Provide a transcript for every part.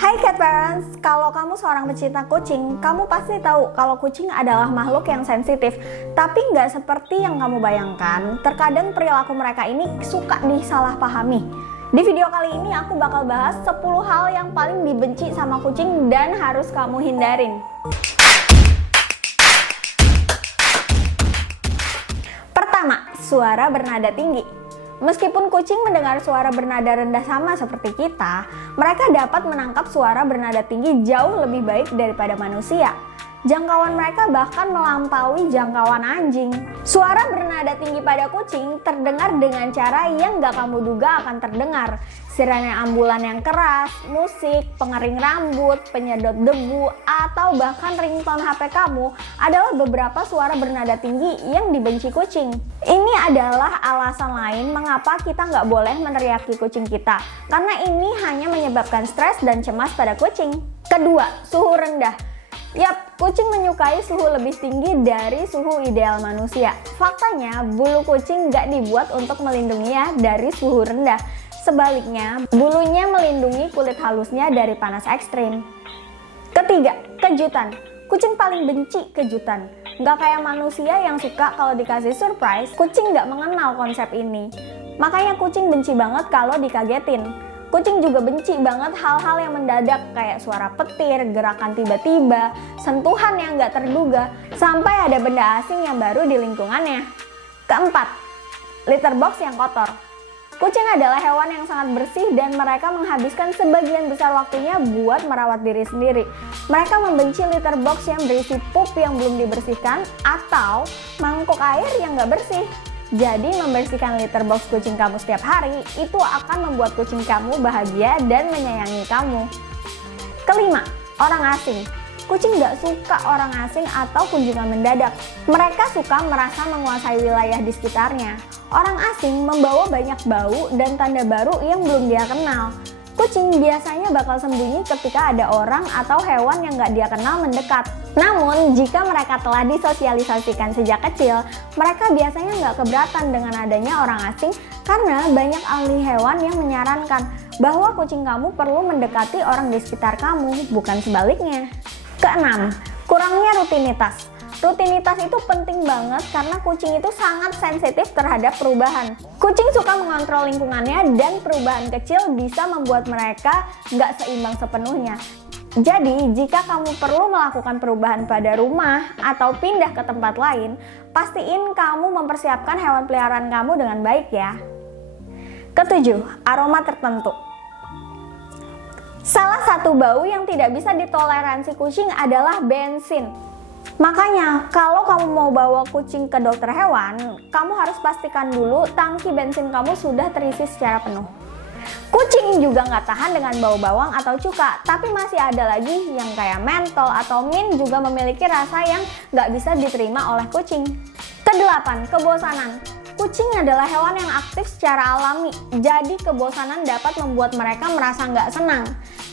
Hai cat parents, kalau kamu seorang pecinta kucing, kamu pasti tahu kalau kucing adalah makhluk yang sensitif. Tapi nggak seperti yang kamu bayangkan, terkadang perilaku mereka ini suka disalahpahami. Di video kali ini aku bakal bahas 10 hal yang paling dibenci sama kucing dan harus kamu hindarin. Pertama, suara bernada tinggi. Meskipun kucing mendengar suara bernada rendah sama seperti kita, mereka dapat menangkap suara bernada tinggi jauh lebih baik daripada manusia. Jangkauan mereka bahkan melampaui jangkauan anjing. Suara bernada tinggi pada kucing terdengar dengan cara yang gak kamu duga akan terdengar. Sirene ambulan yang keras, musik, pengering rambut, penyedot debu, atau bahkan ringtone HP kamu adalah beberapa suara bernada tinggi yang dibenci kucing. Ini adalah alasan lain mengapa kita nggak boleh meneriaki kucing kita, karena ini hanya menyebabkan stres dan cemas pada kucing. Kedua, suhu rendah. Yap, kucing menyukai suhu lebih tinggi dari suhu ideal manusia. Faktanya, bulu kucing nggak dibuat untuk melindunginya dari suhu rendah. Sebaliknya, bulunya melindungi kulit halusnya dari panas ekstrim. Ketiga, kejutan. Kucing paling benci kejutan. Nggak kayak manusia yang suka kalau dikasih surprise, kucing nggak mengenal konsep ini. Makanya kucing benci banget kalau dikagetin. Kucing juga benci banget hal-hal yang mendadak kayak suara petir, gerakan tiba-tiba, sentuhan yang nggak terduga, sampai ada benda asing yang baru di lingkungannya. Keempat, litter box yang kotor. Kucing adalah hewan yang sangat bersih dan mereka menghabiskan sebagian besar waktunya buat merawat diri sendiri. Mereka membenci litter box yang berisi pup yang belum dibersihkan atau mangkuk air yang nggak bersih. Jadi membersihkan litter box kucing kamu setiap hari itu akan membuat kucing kamu bahagia dan menyayangi kamu. Kelima, orang asing. Kucing gak suka orang asing atau kunjungan mendadak. Mereka suka merasa menguasai wilayah di sekitarnya. Orang asing membawa banyak bau dan tanda baru yang belum dia kenal. Kucing biasanya bakal sembunyi ketika ada orang atau hewan yang gak dia kenal mendekat. Namun, jika mereka telah disosialisasikan sejak kecil, mereka biasanya gak keberatan dengan adanya orang asing karena banyak ahli hewan yang menyarankan bahwa kucing kamu perlu mendekati orang di sekitar kamu, bukan sebaliknya. Keenam, kurangnya rutinitas. Rutinitas itu penting banget karena kucing itu sangat sensitif terhadap perubahan. Kucing suka mengontrol lingkungannya dan perubahan kecil bisa membuat mereka nggak seimbang sepenuhnya. Jadi, jika kamu perlu melakukan perubahan pada rumah atau pindah ke tempat lain, pastiin kamu mempersiapkan hewan peliharaan kamu dengan baik ya. Ketujuh, aroma tertentu. Salah satu bau yang tidak bisa ditoleransi kucing adalah bensin. Makanya, kalau kamu mau bawa kucing ke dokter hewan, kamu harus pastikan dulu tangki bensin kamu sudah terisi secara penuh. Kucing juga nggak tahan dengan bau bawang atau cuka, tapi masih ada lagi yang kayak mentol atau mint juga memiliki rasa yang nggak bisa diterima oleh kucing. Kedelapan, kebosanan. Kucing adalah hewan yang aktif secara alami, jadi kebosanan dapat membuat mereka merasa nggak senang.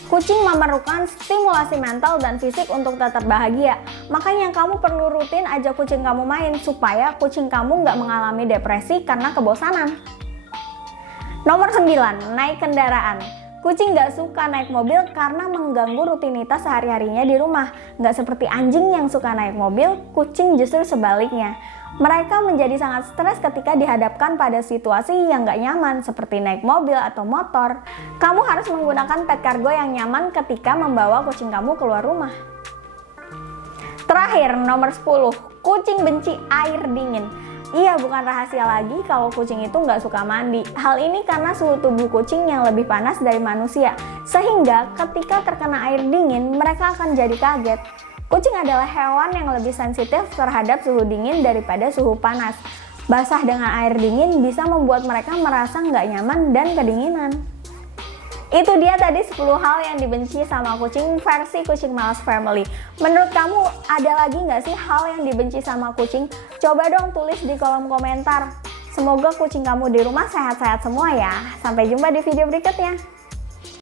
Kucing memerlukan stimulasi mental dan fisik untuk tetap bahagia. Makanya kamu perlu rutin ajak kucing kamu main supaya kucing kamu nggak mengalami depresi karena kebosanan. Nomor 9, naik kendaraan. Kucing nggak suka naik mobil karena mengganggu rutinitas sehari-harinya di rumah. Nggak seperti anjing yang suka naik mobil, kucing justru sebaliknya. Mereka menjadi sangat stres ketika dihadapkan pada situasi yang nggak nyaman seperti naik mobil atau motor. Kamu harus menggunakan pet cargo yang nyaman ketika membawa kucing kamu keluar rumah. Terakhir, nomor 10, kucing benci air dingin. Iya, bukan rahasia lagi kalau kucing itu nggak suka mandi. Hal ini karena suhu tubuh kucing yang lebih panas dari manusia. Sehingga ketika terkena air dingin, mereka akan jadi kaget. Kucing adalah hewan yang lebih sensitif terhadap suhu dingin daripada suhu panas. Basah dengan air dingin bisa membuat mereka merasa nggak nyaman dan kedinginan. Itu dia tadi 10 hal yang dibenci sama kucing versi Kucing Malas Family. Menurut kamu ada lagi nggak sih hal yang dibenci sama kucing? Coba dong tulis di kolom komentar. Semoga kucing kamu di rumah sehat-sehat semua ya. Sampai jumpa di video berikutnya.